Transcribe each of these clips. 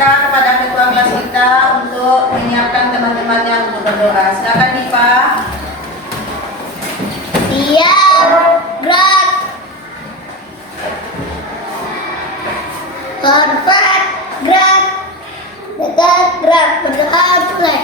minta kepada ketua kelas kita untuk menyiapkan teman-temannya untuk berdoa. Silakan Diva. Siap, gerak. Hormat, gerak. Dekat, gerak. Berdoa, mulai.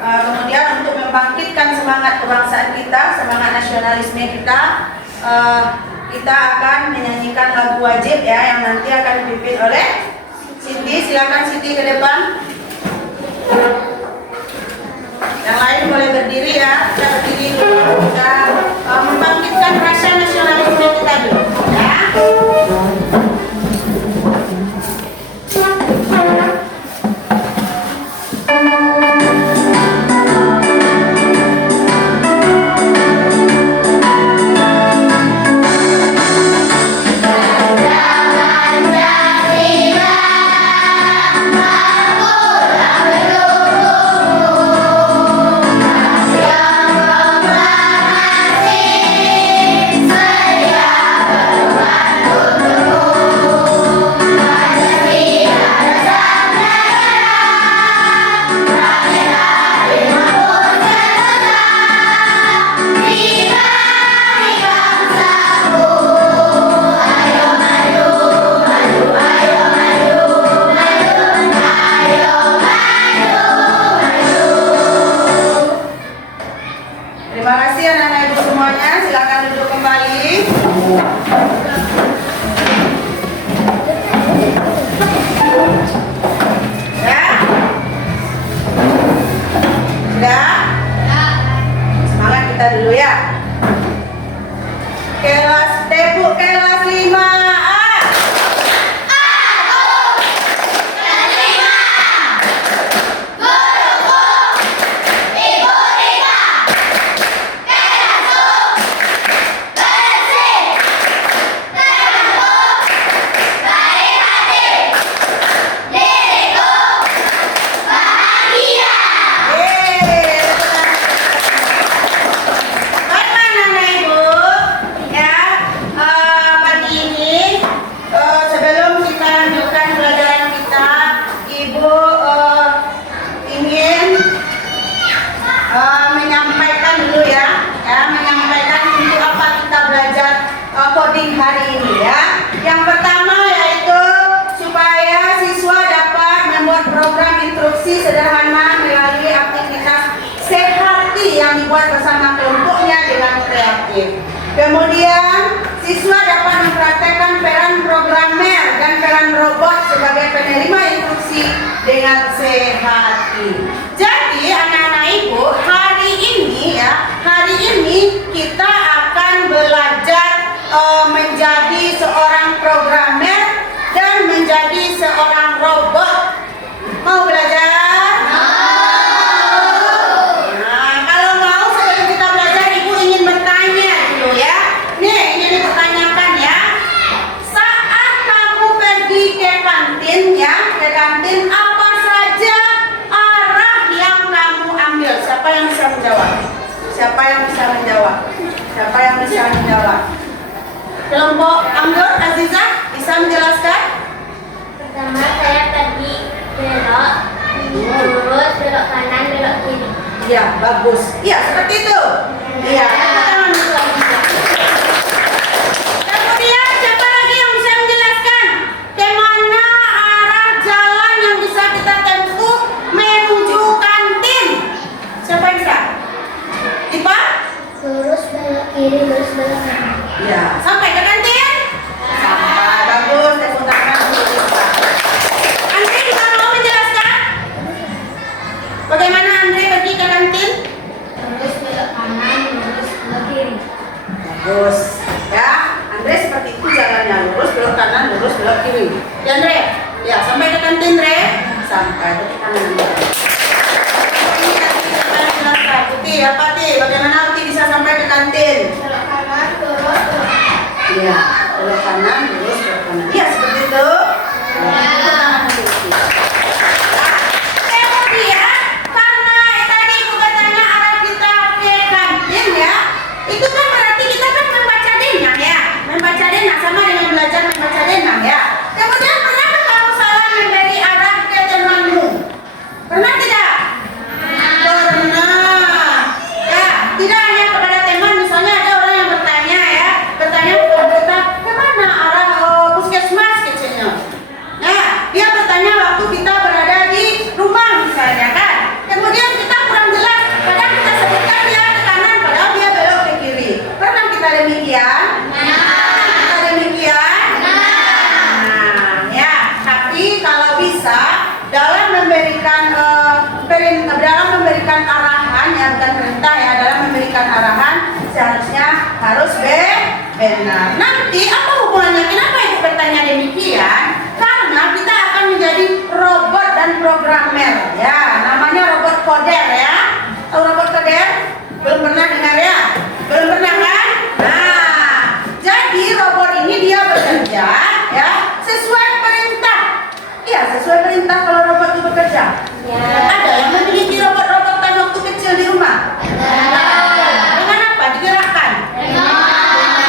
Kemudian untuk membangkitkan semangat kebangsaan kita, semangat nasionalisme kita, kita akan menyanyikan lagu wajib ya, yang nanti akan dipimpin oleh Siti. Silakan Siti ke depan. Yang lain boleh berdiri ya, kita berdiri dulu, kita membangkitkan rasa nasionalisme kita dulu ya. Terima kasih anak-anak ibu semuanya, silakan duduk kembali. Ya? Sudah? Semangat kita dulu ya. Kelas tepuk kelas 5A. Hari ini ya. Yang pertama yaitu supaya siswa dapat membuat program instruksi sederhana melalui aktivitas sehati yang dibuat bersama kelompoknya dengan kreatif. Kemudian siswa dapat mempraktekkan peran programmer dan peran robot sebagai penerima instruksi dengan sehati. Jadi anak-anak ibu, hari ini kita akan belajar menjadi seorang programmer dan menjadi seorang robot. Mau belajar? Nah, kalau mau sebelum kita belajar, ibu ingin bertanya dulu ya. Nih, ini dipertanyakan ya. Saat Siapa yang bisa menjawab? Siapa yang bisa menjawab? Kelompok Anggur, Aziza, bisa menjelaskan? Pertama saya pergi belok lurus, belok kanan, belok kiri. Iya, bagus. Iya, seperti itu. Iya, tepuk tangan untuk Aziza. Kemudian siapa lagi yang bisa menjelaskan kemana arah jalan yang bisa kita tempuh menuju kantin? Siapa yang bisa? Dipa? Lurus belok kiri, lurus belok kanan. Ya, sampai ke kantin? Sampai, bagus. Tepuk tangan untuk Dipa. Andre juga mau menjelaskan bagaimana Andre pergi ke kantin? Lurus belok kanan, lurus belok kiri. Bagus. Ya, Andre seperti itu jalannya, lurus belok kanan, lurus belok kiri. Ya Andre, ya sampai ke kantin Andre. Sampai ke kanan. Uti, apa Ti? Bagaimana Uti bisa sampai ke kantin? Belok kanan, lurus belok kanan. Iya, belok kanan, lurus belok kanan. Iya, seperti itu. Kemudian, karena tadi Ibu katanya arah kita ke kantin ya, itu kan berarti kita kan membaca denang ya. Membaca denang sama dengan belajar membaca denang ya. Kemudian pernahkah kamu salah memberi arah ke temanmu? Pernah tidak? Pernah. Ya, tidak hanya kepada teman, misalnya ada orang yang bertanya ya, bertanya kepada kita, kemana arah puskesmas kecilnya? Nah, dia bertanya waktu kita berada di rumah misalnya kan. Kemudian kita kurang jelas, kadang kita sebutkan dia ke kanan, padahal dia belok ke kiri. Pernah kita demikian? Kita demikian? Ya. Tapi kalau bisa dalam memberikan arahan ya, bukan perintah ya, dalam memberikan arahan seharusnya harus benar. Nanti apa hubungannya? Kenapa Ibu bertanya demikian? Karena kita akan menjadi robot dan programmer ya, namanya robot koder ya. Tahu robot koder? Belum pernah dengar ya? Belum pernah kan? Nah, jadi robot ini dia bekerja ya sesuai perintah. Iya, sesuai perintah kalau robot itu bekerja. Ada yang memiliki robot-robotan waktu kecil di rumah? Dengan apa? Digerakkan?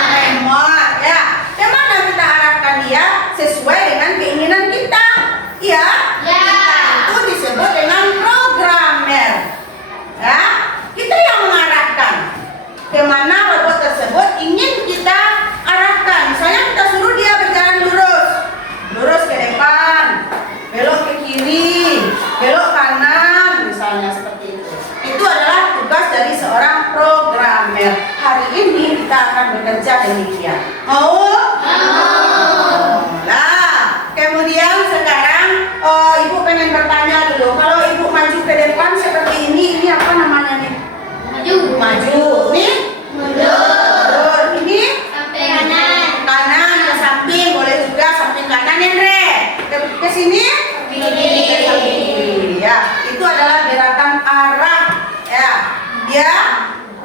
Remote ya. Kemana kita arahkan dia sesuai dengan keinginan kita? Iya? Itu disebut dengan programmer. Ya, kita yang mengarahkan kemana robot tersebut ingin kita arahkan. Misalnya kita suruh dia berjalan lurus, lurus ke depan, belok ke kiri, belok kanan, misalnya seperti itu. Itu adalah tugas dari seorang programmer. Hari ini kita akan bekerja demikian. Mau? Nah, kemudian sekarang Ibu pengen bertanya dulu. Kalau Ibu maju ke depan seperti ini apa namanya nih? Maju. Nih? Mundur. Ini? Sampai kanan. Kanan ke samping, boleh juga samping kanan ya Andre. Ke sini? Kiri. Ya, itu adalah gerakan arah ya. Dia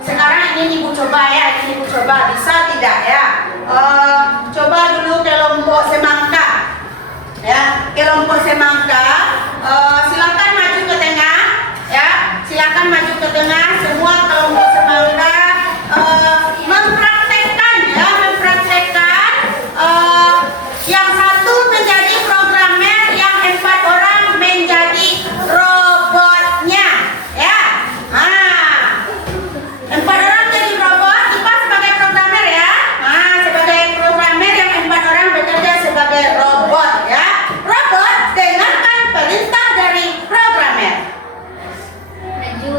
sekarang ini Ibu coba ya, ini Ibu coba bisa tidak ya? Coba dulu kelompok semangka. Ya, kelompok semangka. Silakan maju ke tengah ya. Silakan maju ke tengah semua kelompok semangka mempraktekkan ya, mempraktekkan yang satu menjadi programmer, yang 4 orang menjadi robotnya ya. 4 orang jadi robot, Dipa sebagai programmer ya. Sebagai programmer yang 4 orang bekerja sebagai robot ya. Robot dengarkan perintah dari programmer. Maju.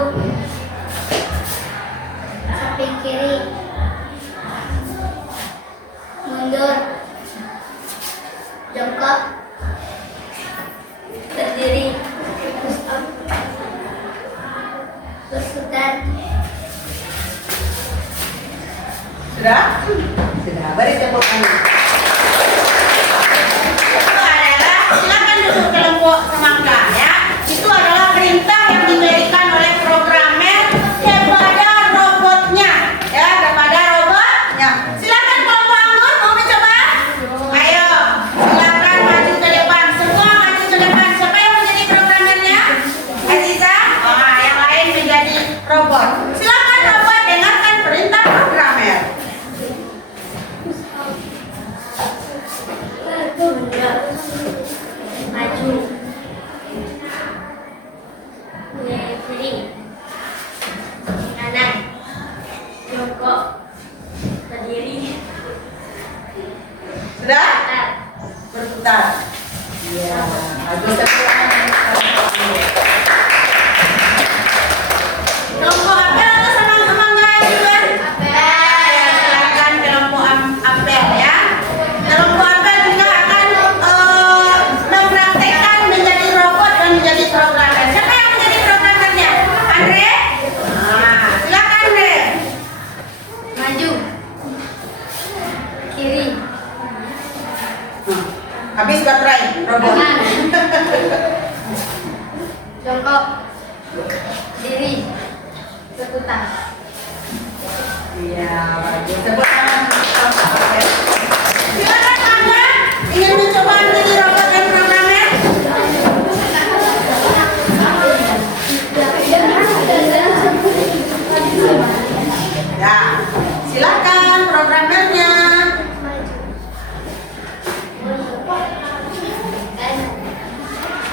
Samping kiri. Mundur. Jongkok. Berdiri. Push up. Terus putar. Sudah? Sudah, beri tepuk tangan. Itu adalah, silakan duduk kelompok semangka ya. Itu adalah perintah yang diberikan oleh programmer kepada robotnya ya, kepada robotnya. Silakan kelompok anggur mau mencoba? Ayo, silakan maju ke depan. Semua maju ke depan. Siapa yang menjadi programmernya? Aziza? Yang lain menjadi robot. Silakan robot Sudah? Berputar. Iya. Bagus. Kelompok apel atau sama enggak juga? Silakan kelompok apel ya. Kelompok apel juga akan mempraktekkan menjadi robot dan menjadi programmer. Siapa yang menjadi programmernya? Andre? Nah, silakan Andre. Maju. Kiri. Habis baterai robot. Kanan. Jongkok. Diri. Berputar. Iya, bagus. Sebut nama kelompok apel. Silakan Anda ingin mencoba menjadi robot dan programmer. Ya, silakan programmernya.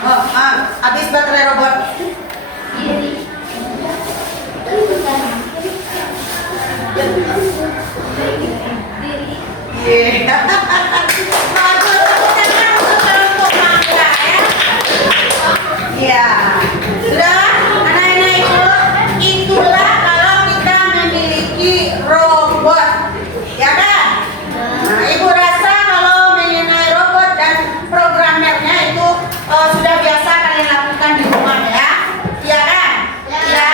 Oh, habis baterai robot. Kiri. Diri. Iya. Bagus, tepuk tangan untuk kelompok mangga ya. Iya. Sudah, anak-anak itulah kalau kita memiliki robot, ya kan? Nah, ibu rasa kalau mengenai robot dan programmernya itu sudah biasa kalian lakukan di rumah ya, iya kan? Ya.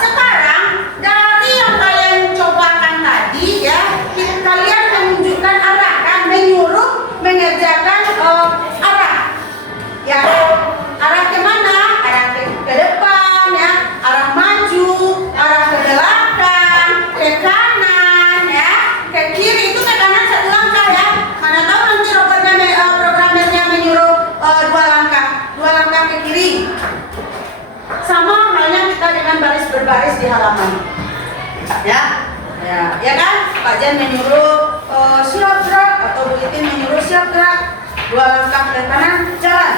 Sekarang dari yang kalian cobakan tadi ya, kalian menunjukkan arah kan, menyuruh mengerjakan arah, ya. Arah kemana? Arah ke depan ya, arah maju, arah ke belakang, ke kanan ya, ke kiri. Itu ke kanan satu langkah ya. Mana tahu nanti robotnya programmernya menyuruh dua langkah ke kiri. Sama halnya kita dengan baris berbaris di halaman. Ya kan? Pak Jan menyuruh siap gerak, atau Bu Itin menyuruh siap gerak, dua langkah ke kanan, jalan.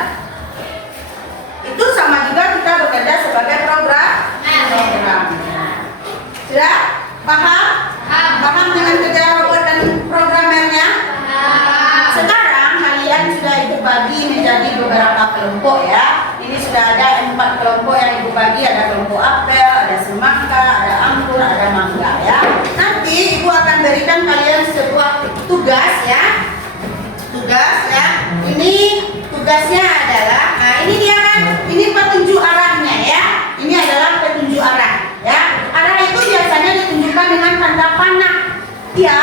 Itu sama juga kita bekerja sebagai program. Sudah? Paham? Paham dengan kerja robot dan programmernya? Sekarang kalian sudah Ibu bagi menjadi beberapa kelompok ya. Ini sudah ada 4 kelompok yang Ibu bagi. Ada kelompok apel, ada semangka, ada anggur, ada mangga ya. Nanti Ibu akan berikan kalian sebuah tugas ya. Tugas ya. Ini tugasnya adalah, nah ini dia kan, ini petunjuk arahnya ya. Ini adalah petunjuk arah ya. Arah itu biasanya ditunjukkan dengan tanda panah. Ya,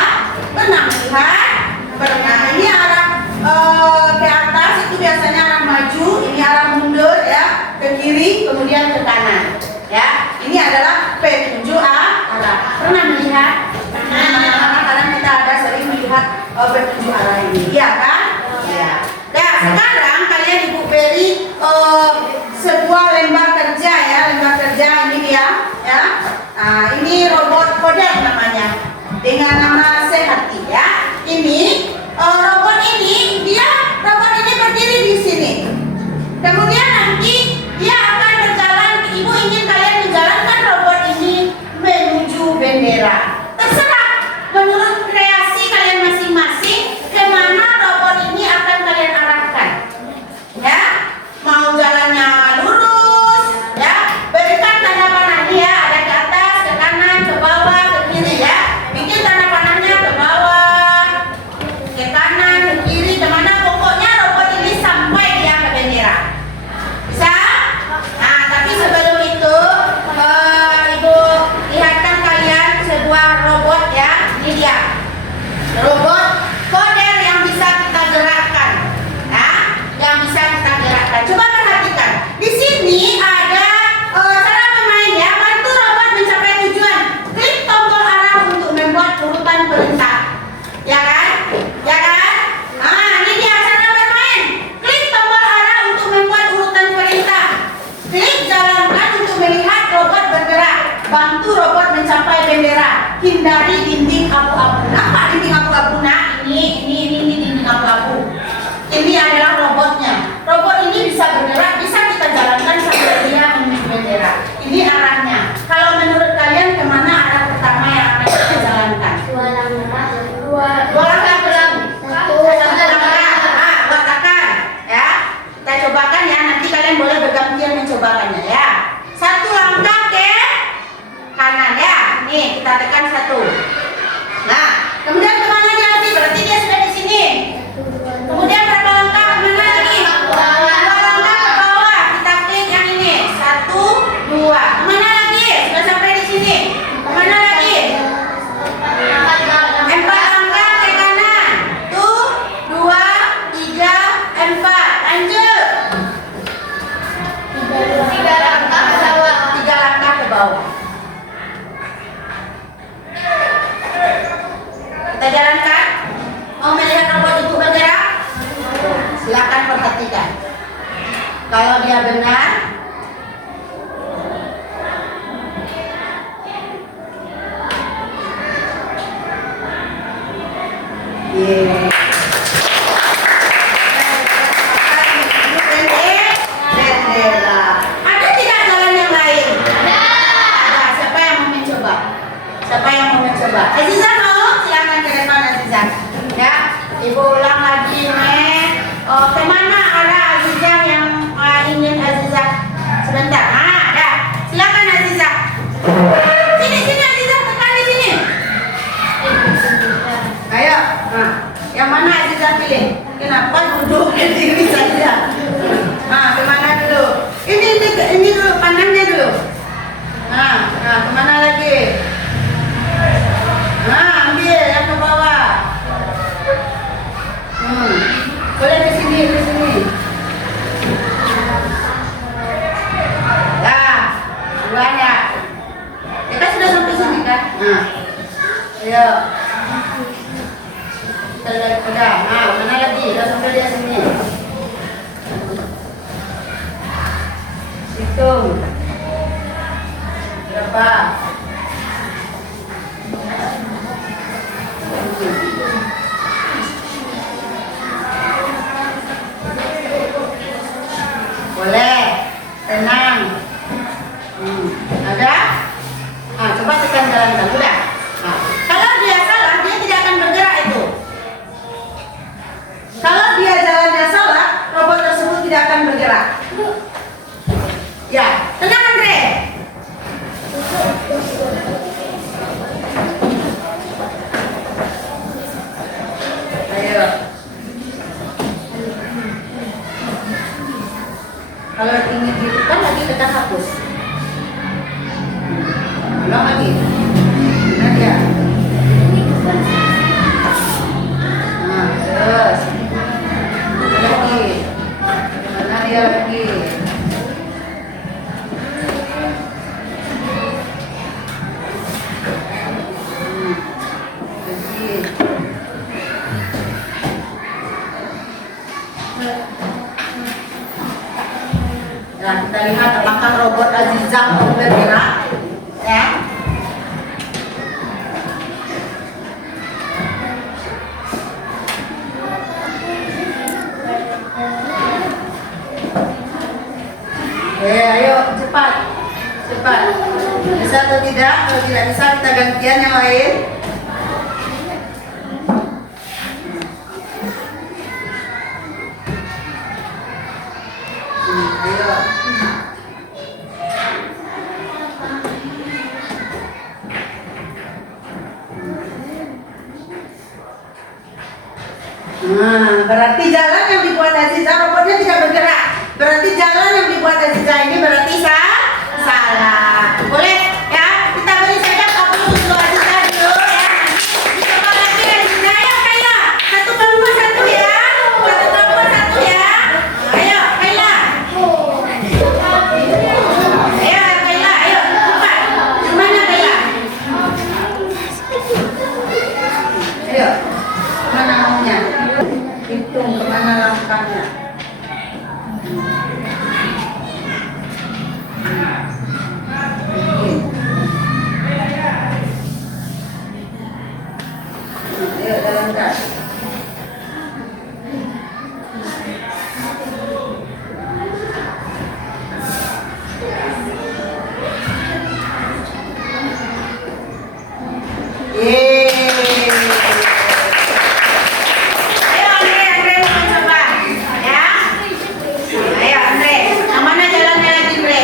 pernah melihat? Pernah. Ini arah ke atas itu biasanya arah maju, ini arah mundur ya, ke kiri kemudian ke kanan. Ya, ini adalah petunjuk arah. Pernah melihat? Karena kita ada sering melihat petunjuk arah ini, ya kan? Ya. Nah, sekarang kalian Ibu beri sebuah lembar kerja ya, lembar kerja ini dia ya. Nah, ini robot koder namanya, dengan nama Sehati ya. Ini robot ini berdiri di sini. Kemudian nanti dia akan berjalan. Ibu ingin kalian menjalankan robot ini menuju bendera. Terserah menurut kreasi kalian masing-masing kemana robot ini akan kalian arahkan. Ya, mau jalannya lurus, ya, berikan tanda panahnya ya, ada ke atas, ke kanan, ke bawah, ke kiri ya. Bikin tanda panahnya ke bawah, ke kanan, ke kiri, kemana pokoknya robot ini sampai dia ke bendera. Bisa? Nah, tapi sebelum itu Ibu lihatkan kalian sebuah robot ya. Ini dia, robot koder yang bisa kita gerakkan, ya, yang bisa kita gerakkan. Coba perhatikan, di sini ada cara bermainnya. Bantu robot mencapai tujuan. Klik tombol arah untuk membuat urutan perintah, ya kan? Ya kan? Nah, ini dia cara bermain. Klik tombol arah untuk membuat urutan perintah. Klik jalankan untuk melihat robot bergerak. Bantu robot mencapai bendera. Hindari dinding abu-abu. Nampak dinding abu-abu? Nah, ini dinding abu-abu. Ini adalah robotnya. Robot ini bisa bergerak, bisa kita jalankan sampai dia menuju bendera. Ini arahnya. Kalau menurut kalian kemana arah pertama yang akan kita jalankan? Dua langkah. Dua langkah ke Kalau dia benar, bendera. Ada tidak jalan yang lain? Ada. Siapa yang mau mencoba? Siapa yang mau mencoba? Aziza mau? Silakan ke depan Aziza. Ya, Ibu ulang lagi nih. Oh, kemana ada Aziza yang ingin Aziza? Sebentar. Ada. Silakan Aziza. Sini Aziza, tekan di sini. Ayo. Nah, yang mana Aziza pilih? Kenapa duduk di sini saja? Kemana dulu? Ini dulu, pandangnya dulu. Kemana lagi? Ambil yang ke bawah. Boleh ke sini. Duluan ya. Kita sudah sampai sini kan? Ayo. Kita lihat udah. Mana lagi? Udah sampai di sini. Hitung. Berapa? Boleh. Tenang. Ada? Coba tekan jalankan. Udah. Kalau dia salah, dia tidak akan bergerak itu. Kalau dia jalannya salah, robot tersebut tidak akan bergerak. Ya, tenang Andre. Ayo. Kalau ingin ditekan lagi tekan hapus. Ulang lagi. Nah dia. Terus. Lagi. Mana dia lagi? Nah, kita lihat apakah robot Aziza mau bergerak, ya. Ayo cepat. Bisa atau tidak? Kalau tidak bisa kita gantian yang lain. Ayo. Berarti jalan yang dibuat Aziza, robotnya tidak bergerak. Berarti jalan yang dibuat Aziza ini berarti salah. Boleh ya? Kita beri saja aplaus untuk Aziza dulu ya. Dicoba lagi Aziza ya, Kayla. Satu kelompok satu ya. Ayo Kayla. Ayo cepat. Gimana Kayla? Ayo. Mana maunya? Hitung kemana langkahnya. Ayo jalankan. Ayo Andre mau coba ya. Ayo Andre, yang mana jalannya lagi Andre?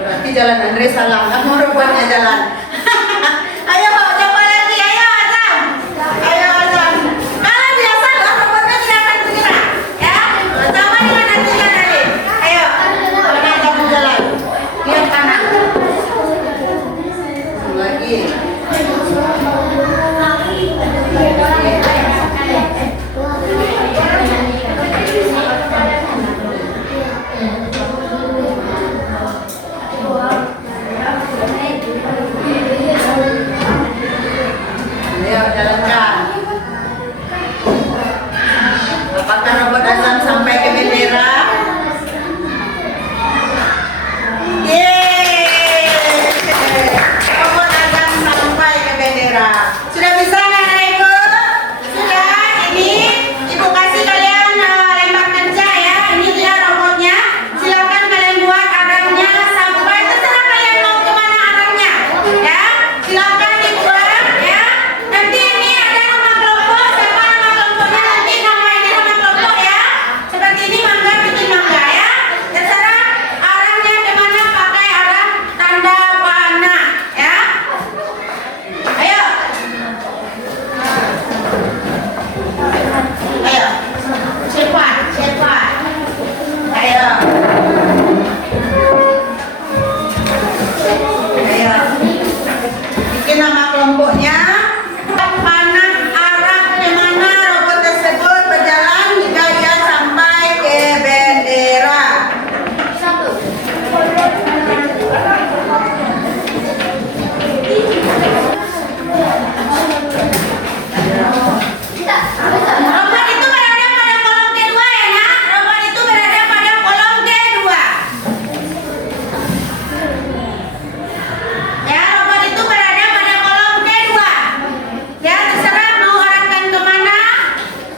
Berarti jalan Andre salah, kamu rupanya jalan. Ayo coba lagi, ayo Azam. Kalau dia salah lagi. Ayo jalankan. Apakah robot azan sampai ke bendera? Yeay! Robot azan sampai ke bendera. Sudah bisa anak-anak ibu? Sudah? Ini ibu kasih kalian lembar kerja ya. Ini dia robotnya. Silakan kalian buat arahnya sampai terserah kalian mau kemana arahnya. Ya, silakan dibuat ya. Nanti ini ada nama kelompok. Siapa nama kelompoknya nanti nama ini nama kelompok ya. Seperti ini mangga bikin mangga ya. Terserah arahnya kemana pakai arah tanda panah ya. Ayo. Ayo. Cepat, cepat. Ayo. Ayo. Bikin nama kelompoknya. Panah arah kemana robot tersebut berjalan hingga dia sampai ke bendera. Robot itu berada pada kolom kedua ya nak. Robot itu berada pada kolom kedua. Ya, robot itu berada pada kolom kedua. Ya, terserah mau arahkan kemana.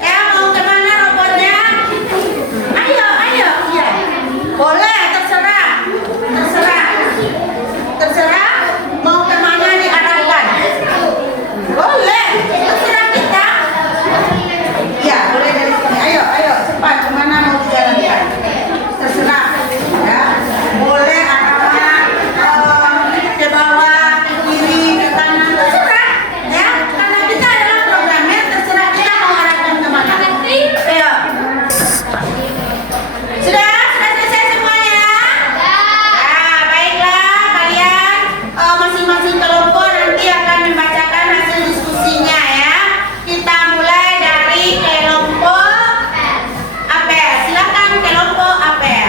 Ya, mau kemana robotnya. Ayo, ayo. Iya. Boleh, terserah. Terserah. Terserah mau kemana diarahkan. Boleh, terserah kita. Iya, boleh dari sini. Ayo, ayo, cepat kemana mau dijalankan. Terserah. Ya, boleh arahnya ke bawah, ke kiri, ke kanan, terserah. Ya, karena kita adalah programmer, terserah kita mau arahkan kemana. Ayo. Sudah selesai semuanya? Ya, baiklah kalian masing-masing kelompok nanti akan membacakan hasil diskusinya ya. Kita mulai dari kelompok apel. Silakan kelompok apel.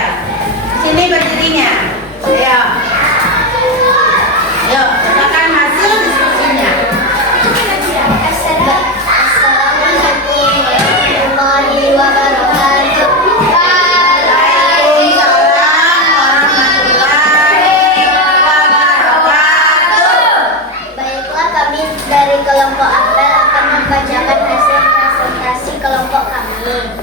Sini berdirinya. Ayo. Ayo, bacakan hasil diskusinya. Assalamualaikum warahmatullahi wabarakatuh. Waalaikumsalam warahmatullahi wabarakatuh. Baiklah, kami dari kelompok apel akan membacakan hasil presentasi kelompok kami.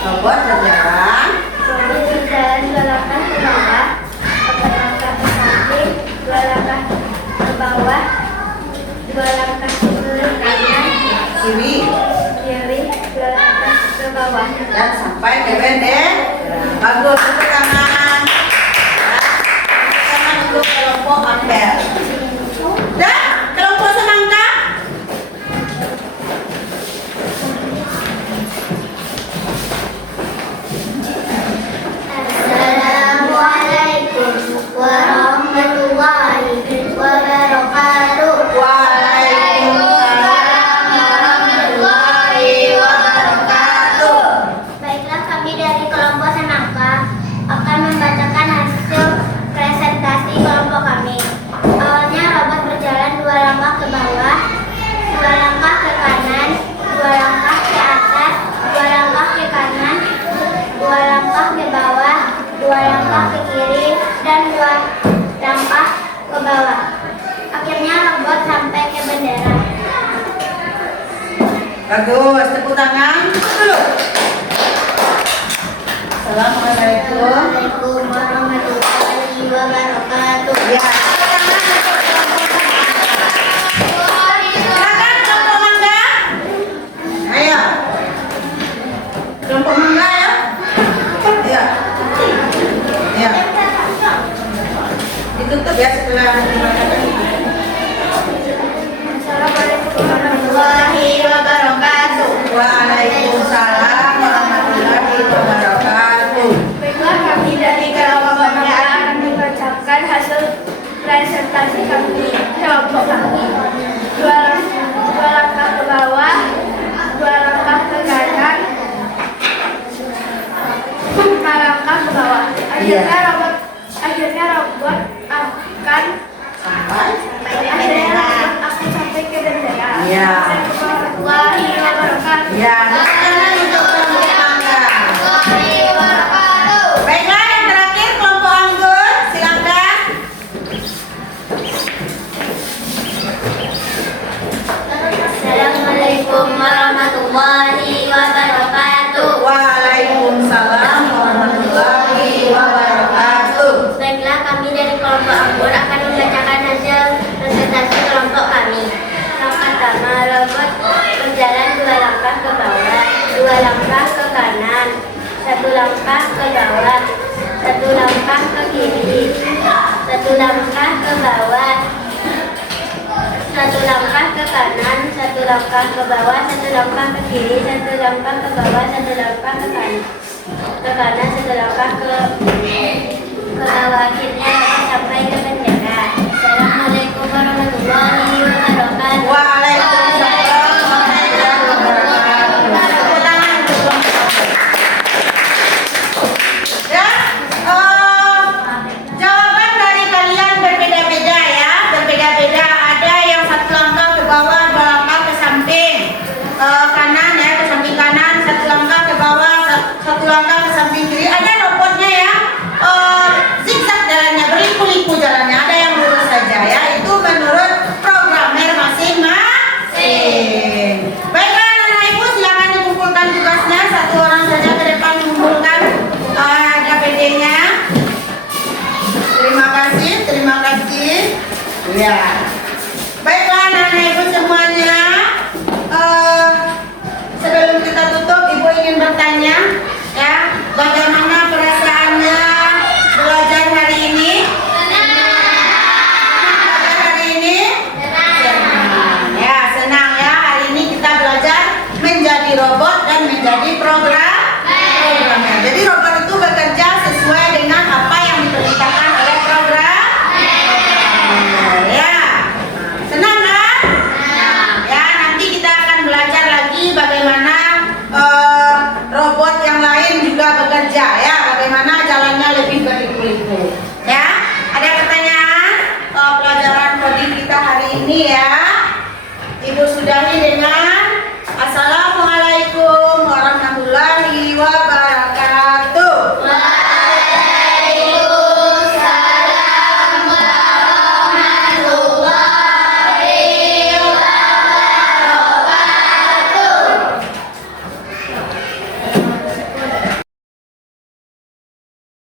Robot berjalan. Robot berjalan 2 langkah ke bawah, 4 langkah ke samping, 2 langkah ke bawah, 2 langkah ke kanan, Kiri kiri, 2 langkah ke bawah. dan sampai ke bendera. Bagus, tepuk tangan. Ya, tepuk tangan untuk kelompok apel. Dan kelompok semangka. Assalamualaikum warahmatullahi wabarakatuh. Waalaikumsalam warahmatullahi wabarakatuh. Baiklah, kami dari kelompok semangka akan membacakan hasil presentasi kelompok kami. Awalnya robot berjalan 2 langkah ke bawah, 2 langkah ke kanan, 2 langkah ke atas, 2 langkah ke kanan, 2 langkah ke bawah, 2 langkah ke kiri, dan 2 langkah ke bawah. Akhirnya robot sampai ke bendera. Bagus, tepuk tangan. Tepuk dulu. Assalamualaikum. Assalamualaikum warahmatullahi wabarakatuh. Ya, tepuk tangan untuk kelompok semangka. Silakan kelompok mangga. Ayo. Kelompok mangga ya. Iya. Iya. Ditutup ya setelah dimakan. Assalamualaikum warahmatullahi wabarakatuh. Waalaikumsalam warahmatullahi wabarakatuh. Baiklah, kami dari kelompok mangga akan membacakan hasil presentasi kami, kelompok kami. Dua langkah ke bawah, 2 langkah ke kanan, 5 langkah ke bawah. Akhirnya robot akan sampai ke bendera. Ya. Warahmatullahi wabarakatuh. Ya, tangan untuk kelompok Angga. Baiklah, yang terakhir kelompok Anggun, silakan. Assalamualaikum warahmatullahi wabarakatuh. Waalaikumsalam warahmatullahi wabarakatuh. Baiklah, kami dari kelompok Anggun akan membacakan hasil presentasi kelompok kami. Yang pertama, robot berjalan 2 langkah ke bawah, 2 langkah ke kanan, 1 langkah ke bawah, 1 langkah ke kiri, 1 langkah ke bawah, 1 langkah ke kanan, 1 langkah ke bawah, 1 langkah ke kiri, 1 langkah ke bawah, 1 langkah ke kanan, 1 langkah ke bawah. Akhirnya sampai ke bendera. Assalamualaikum warahmatullahi wabarakatuh. Waalaikumsalam warahmatullahi wabarakatuh. Tangan untuk kelompok Anggun. Ya, jawaban dari kalian berbeda-beda ya, berbeda-beda. Ada yang 1 langkah ke bawah, 2 langkah ke samping kanan ya, ke samping kanan, 1 langkah ke bawah, 1 langkah ke samping kiri. Ada robotnya ya, zigzag jalannya, berliku-liku jalannya. Ada yang lurus saja ya. Itu menurut programmer masing-masing. Baiklah anak-anak ibu, silakan dikumpulkan tugasnya. 1 orang saja ke depan mengumpulkan KPD-nya. Terima kasih, terima kasih. Ya. Baiklah anak-anak ibu semuanya. Sebelum kita tutup, ibu ingin bertanya, ya, bagaimana perasaannya belajar hari ini? Belajar hari ini? Senang. Ya, senang ya. Hari ini kita belajar menjadi robot dan menjadi programmer. Jadi robot itu bekerja sesuai dengan apa yang diperintahkan oleh programmer. Ya. Senang kan? Ya, nanti kita akan belajar lagi bagaimana robot yang lain juga bekerja ya, bagaimana jalannya lebih berliku-liku. Ya, ada pertanyaan pelajaran coding kita hari ini ya. Ibu sudahi dengan